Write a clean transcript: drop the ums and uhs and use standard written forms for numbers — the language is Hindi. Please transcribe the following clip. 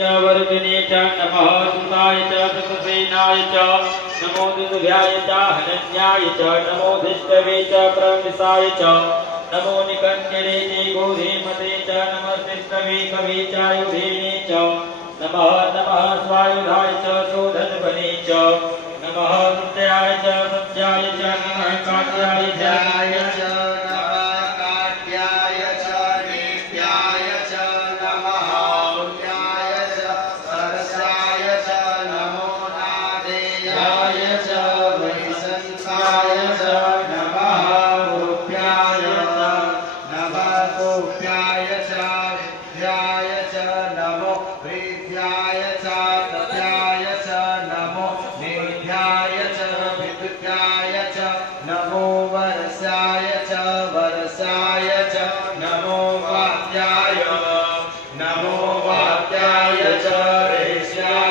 वर्धिने च नमः सुताय च सतसेनाय च नमो दुर्भ्याय च हनन्याय च नमो धिष्टवे च प्रविशाय च नमो निकन्यरे ते गोधीमते च नमस्तिष्ठवे कवे चायुधेने च नमः नमः स्वायुधाय च शोधनबने च नमः सत्याय च सत्याय च नमः कात्याय च नमो वर्षाय च नमो वाद्याय च रेष्याय